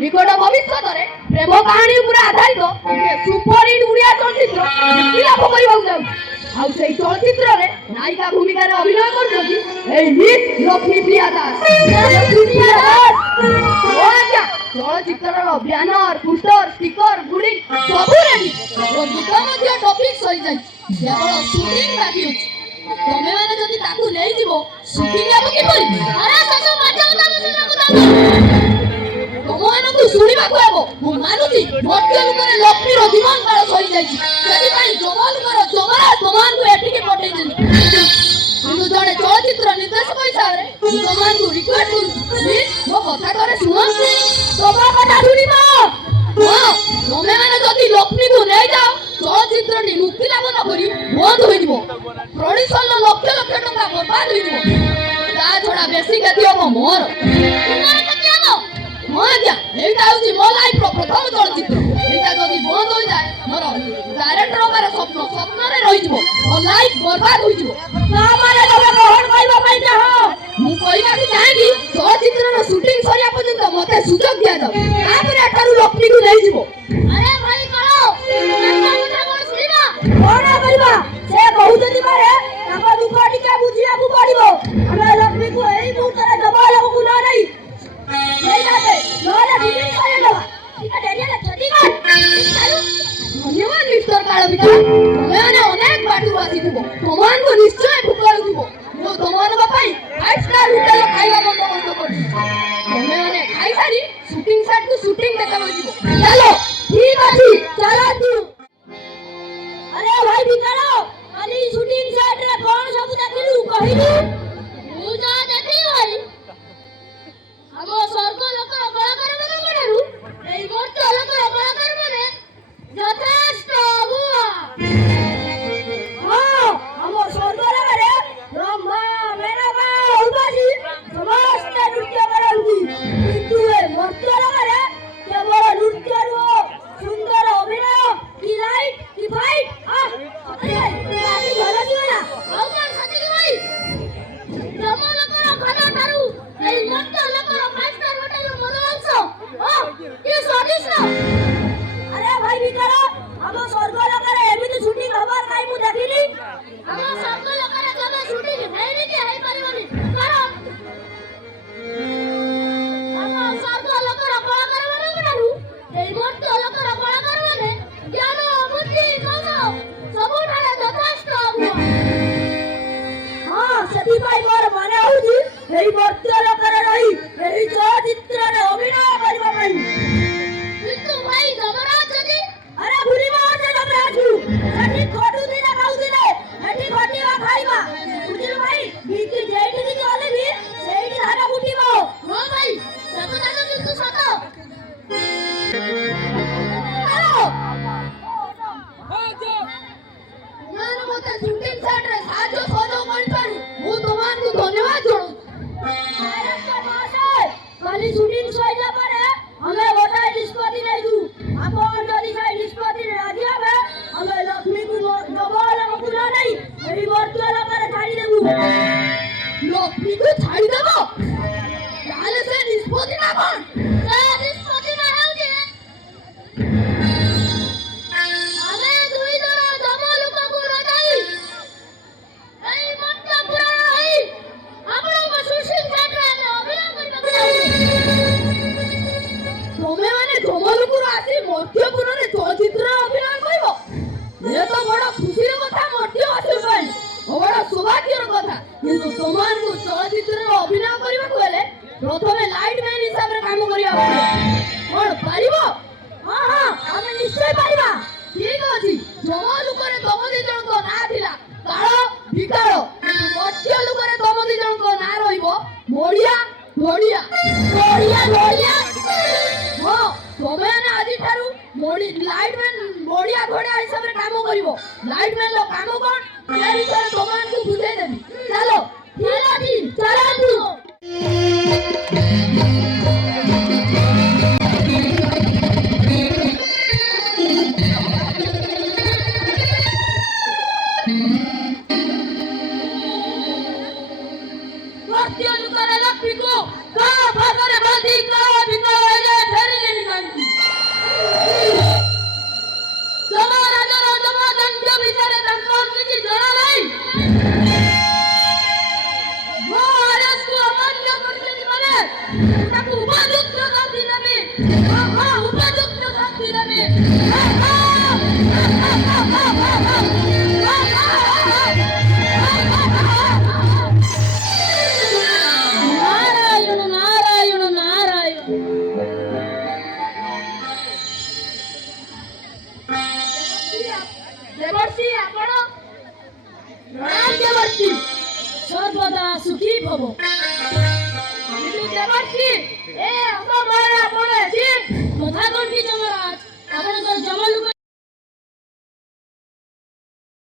নিকট ভবিষ্যତରେ প্রেম কাহিনী উপরে আধারিত সুপার হিট ওড়িয়া চলচ্চিত্র লাভ କରିବାକୁ ଯାଉଛି। ଆଉ ସେଇ ଚଳଚ୍ଚିତ୍ରରେ ନାୟିକା ଭୂମିକାରେ ଅଭିନୟ କରୁଛନ୍ତି ଏଇ ମିସ୍ ଲକ୍ଷ୍ମୀପ୍ରିୟା ଦାସ। ଚଳଚ୍ଚିତ୍ରର ବ୍ୟାନର, ପୋଷ୍ଟର, ଷ୍ଟିକର, ଗୁଡିଂ ସବୁ ରେଡି ଓ ଦୁର୍ଗା ମଧ୍ୟ ଟପିକ୍ ସରିଯାଇଛି, କେବଳ ସୁଟିଂ ବାକି ଅଛି। ତମେ ମାନେ ଯଦି ତାକୁ ନେଇଯିବ ସୁଟିଂ ହେବ କିପରି? ତମମାନଙ୍କୁ ଶୁଣିବାକୁ ହେବ। ମୁଁ ମାନୁଛି ମର୍ତ୍ତ୍ୟ ଲୋକରେ ଲକ୍ଷ୍ମୀର ଜୀବନ କାଳ ସରିଯାଇଛି, ସେଥିପାଇଁ ଜମଲଙ୍କର ଯମରାଜ ତମମାନଙ୍କୁ ଏଠିକି ପଠେଇଛନ୍ତି। କିନ୍ତୁ ଜଣେ ଚଳଚ୍ଚିତ୍ର ନିର୍ଦ୍ଦେଶକ ହିସାବରେ ମୁଁ ତମମାନଙ୍କୁ ରିକ୍ୱେଷ୍ଟ କରୁଛି, ପ୍ଲିଜ୍ ମୋ କଥା ଥରେ ଶୁଣ। ତମ କଥା ଶୁଣିବ। ହଁ, ତମେମାନେ ଯଦି ଲକ୍ଷ୍ମୀକୁ ନେଇଯାଅ ଚଳଚ୍ଚିତ୍ରଟି ମୁକ୍ତି ଲାଭ ନ କରି ବନ୍ଦ ହୋଇଯିବ। ପ୍ରଡ୍ୟୁସରର ଲକ୍ଷ ଲକ୍ଷ ଟଙ୍କା ବର୍ବାଦ ହୋଇଯିବ। ତା ଛଡା ବେଶୀ କ୍ଷତି ହବ ମୋର। ହଁ ଆଜ୍ଞା, ଏଇଟା ହଉଛି ମୋ ଲାଇଫର ପ୍ରଥମ ଚଳଚ୍ଚିତ୍ର। ଏଇଟା ଯଦି ବନ୍ଦ ହୋଇଯାଏ ମୋର ଡାଇରେକ୍ଟର ହବାର ସ୍ୱପ୍ନ ସ୍ୱପ୍ନରେ ରହିଯିବ, ମୋ ଲାଇଫ ବର୍ବାଦ ହୋଇଯିବ। ମୁଁ କହିବାକୁ ଚାହେଁକି ଚଳଚ୍ଚିତ୍ରର ସୁଟିଂ ସରିବା ପର୍ଯ୍ୟନ୍ତ ମତେ ସୁଯୋଗ ଦିଆଯାଉ, ତାପରେ ଏଠାରୁ ଲକ୍ଷ୍ମୀକୁ ନେଇଯିବ। ଆରେ ଭାଇ କଣ କରିବା? ସେ କହୁଛନ୍ତି ପରେ ତାଙ୍କ ଦୁଃଖ ଟିକେ ବୁଝିବାକୁ ପଡିବ। ଆମେ ଲକ୍ଷ୍ମୀକୁ ଏଇ ମୁହୂର୍ତ୍ତରେ ଜମଲକୁ ନ ନେଇ ଧନ୍ୟବାଦ ମିଷ୍ଟର କାଳବିକା। ତମେମାନେ ଅନେକ ବାଟରୁ ଆସିଥିବ, ତମମାନଙ୍କୁ ନିଶ୍ଚୟ ଭୋକ ହେଉଥିବ। ମୁଁ ତମମାନଙ୍କ ପାଇଁ 5 ଷ୍ଟାର ହୋଟେଲ ଖାଇବା ବନ୍ଦୋବସ୍ତ କରିଛି। ତମେମାନେ ଖାଇସାରି ସୁଟିଂ ସେଟ୍କୁ ସୁଟିଂ ଦେଖବାକୁ ଯିବ। ଚାଲ, ଠିକ ଅଛି, ଚାଲନ୍ତୁ। ଆରେ ଭାଇ ବିକାଳ କାଲି ସୁଟିଂ ସେଟରେ କଣ ସବୁ ଦେଖିଲୁ କହିଲୁ? ମୁଁ ଯାହା ଦେଖିଲି ଭାଇ ଆମ ସ୍ୱର୍ଗ ଲୋକର କଳାକାରମାନଙ୍କ ଠାରୁ ଏଇ ମର୍ତ୍ତ୍ୟ ଲୋକର କଳାକାରମାନେ ଯଥେଷ୍ଟ ଆଗୁଆ। ହଁ ଆମ ସ୍ୱର୍ଗ ଲୋକରେ ବ୍ରହ୍ମା ମେନକା ଉର୍ବଶୀ ସମସ୍ତେ ନୃତ୍ୟ କରନ୍ତି, କିନ୍ତୁ ଏ ମର୍ତ୍ତ୍ୟ ଲୋକରେ କେବଳ ନୃତ୍ୟ ନୁହଁ, ସୁନ୍ଦର ଅଭିନୟ କି ଲାଇଟ୍ କି ଫାଇଟ୍। ଆଉ କଣ ସତିକି ଭାଇ ଯମ ଲୋକର ଖାନା ଠାରୁ ଏଇ ମର୍ତ୍ତ୍ୟ ଲୋକର 5 ଷ୍ଟାର ହୋଟେଲର ମଦ ମାଂସ କି ସ୍ୱାଦିଷ୍ଟ। ଆରେ ଭାଇ ବିକାଳ ଆମ ସ୍ୱର୍ଗ ଲୋକରେ ଏମିତି ସୁଟିଂ ହବାର ନାହିଁ ମୁଁ ଦେଖିଲି। ଆମ ସ୍ୱର୍ଗ ଲୋକରେ କେବେ ସୁଟିଂ ହେଇନି କି ହେଇପାରିବନି, କାରଣ ଆମ ସ୍ୱର୍ଗ ଲୋକର କଳାକାରମାନଙ୍କ ଠାରୁ ଏଇ ମର୍ତ୍ତ୍ୟ ଲୋକର କଳାକାରମାନେ ଜ୍ଞାନ ବୁଦ୍ଧି କୌଶଳ ସବୁଠାରେ ଯଥେଷ୍ଟ ଆଗୁଆ। ହଁ ସେଥିପାଇଁ ମୋର ମନେ ହଉଛି ଏଇ ମର୍ତ୍ତ୍ୟ ଲୋକରେ ରହି ଏହି ଚଳଚ୍ଚିତ୍ରରେ ଅଭିନୟ କରିବା ପାଇଁ। କିନ୍ତୁ ଭାଇ ଯମରାଜ ଯଦି ଆରେ ଭୁଲିବ ସେ ଯମରାଜକୁ ସେଠି ଖଟୁଥିଲେ ଖାଉଥିଲେ ଏଠି ଖଟିବା ଖାଇବା ବୁଝିଲୁ ଭାଇ। ବିକି ଯେଇଠିକି ଗଲେ ବି ସେଇଠି ଧାନ କୁଟିବ। ହଁ ଭାଇ ସେ କଥା ତ କିନ୍ତୁ ସତ। ତୁମମାନେ ମୋତେ ସୁଟିଂ ସେଟରେ ସାହାଯ୍ୟ ସହଯୋଗ କରିପାରୁ ମୁଁ ତୁମମାନଙ୍କୁ ଧନ୍ୟବାଦ ଜଣାଉଛି। ଡାଇରେକ୍ଟର ମହାଶୟ କାଲି ସୁଟିଂ ସରିଲା ପରେ ଆମେ ଗୋଟାଏ ନିଷ୍ପତ୍ତି ନେଇଛୁ। ଆପଣ ଯଦି ସେଇ ନିଷ୍ପତ୍ତିରେ ରାଜି ହେବେ ଆମେ ଲକ୍ଷ୍ମୀକୁ ଯମଲୋକକୁ ନ ନେଇ ଏହି ମର୍ତ୍ତ୍ୟ ଲୋକରେ ଛାଡ଼ିଦେବୁ। ଲକ୍ଷ୍ମୀକୁ ଛାଡ଼ିଦେବ? ତାହେଲେ ସେ ନିଷ୍ପତ୍ତି ନା କଣ? ସେ ନିଷ୍ପତ୍ତି ନା ହେଉଛି ଆମେ ଦୁଇ ଜଣ ଯମଲୋକକୁ ନ ଯାଇ ଏଇ ମର୍ତ୍ତ୍ୟପୁରରେ ରହି ଆପଣଙ୍କ ସୁଟିଂ ସେଟରେ ଆମେ ଅଭିନୟ କରିବାକୁ ଯାଉଛୁ। ତମେମାନେ ଯମଲୋକରୁ ଆସି ମର୍ତ୍ତ୍ୟପୁରରେ ଚଳଚ୍ଚିତ୍ରରେ ଅଭିନୟ କରିବ? ଏ ତ ବଡ଼ ଖୁସିର କଥା ମର୍ତ୍ତ୍ୟବାସୀ ପାଇଁ, ବଡ଼ ସୌଭାଗ୍ୟର କଥା। କିନ୍ତୁ ତୁମମାନଙ୍କୁ ଚଳଚ୍ଚିତ୍ରରେ ଅଭିନୟ କରିବାକୁ ହେଲେ ପ୍ରଥମେ ଲାଇଟ୍ ମ୍ୟାନ୍ ହିସାବରେ କାମ କରିବାକୁ ପଡ଼ିବ। କଣ ପାରିବ? ହଁ ହଁ ଆମେ ନିଶ୍ଚୟ ପାରିବା। ଠିକ ଅଛି ଯମଲୋକରେ ତମ ଦି ଜଣଙ୍କ ନାଁ ଥିଲା କାଳ ବିକାଳ, କିନ୍ତୁ ମର୍ତ୍ତ୍ୟ ଲୋକରେ ତମ ଦି ଜଣଙ୍କ ନାଁ ରହିବ ମଡ଼ିଆ ଧଡ଼ିଆ। ମଡ଼ିଆ ଧଡ଼ିଆ? ହଁ ତମେମାନେ ଆଜିଠାରୁ ଲାଇଟ୍ ମ୍ୟାନ୍ ମଡ଼ିଆ ଧଡ଼ିଆ ହିସାବରେ କାମ କରିବ। ଲାଇଟ୍ ମ୍ୟାନ୍ର କାମ କଣ ସେ ବିଷୟରେ ତମମାନଙ୍କୁ ବୁଝେଇଦେବି। ଚାଲ। ଠିକ ଅଛି ଚାଲନ୍ତୁ। ମର୍ତ୍ତ୍ୟ ଲୋକର ଲକ୍ଷ୍ମୀକୁ କାହା ଭାଗରେ ବାନ୍ଧି କାଳ ବିକାଳ ଏଯାଏ ଫେରିଲେନି କାହିଁକି? ଯମରାଜର ଯମଦଣ୍ଡ ବିଷୟରେ ତାଙ୍କର କିଛି ଜଣା ନାହିଁ। ମୋ ଆଦେଶକୁ ଅମାନ୍ୟ କରିଛନ୍ତି ମାନେ ତାକୁ ଉପଯୁକ୍ତ ଶାସ୍ତି ଦେବି। ଉପଯୁକ୍ତ ଶାସ୍ତି ଦେବି। ନାରାୟଣ ନାରାୟଣ ନାରାୟଣ। ଦେବର୍ଷି ଆପଣ ପ୍ରଣାମ ଦେବର୍ଷି। ସର୍ବଦା ସୁଖୀ ଭବ। କିନ୍ତୁ ଦେବର୍ଷି ଏ ଅସମୟରେ ଆପଣ ଏଠି କଥା କଣ କି ଯମରାଜ? ଆପଣଙ୍କର ଯମଲୋକ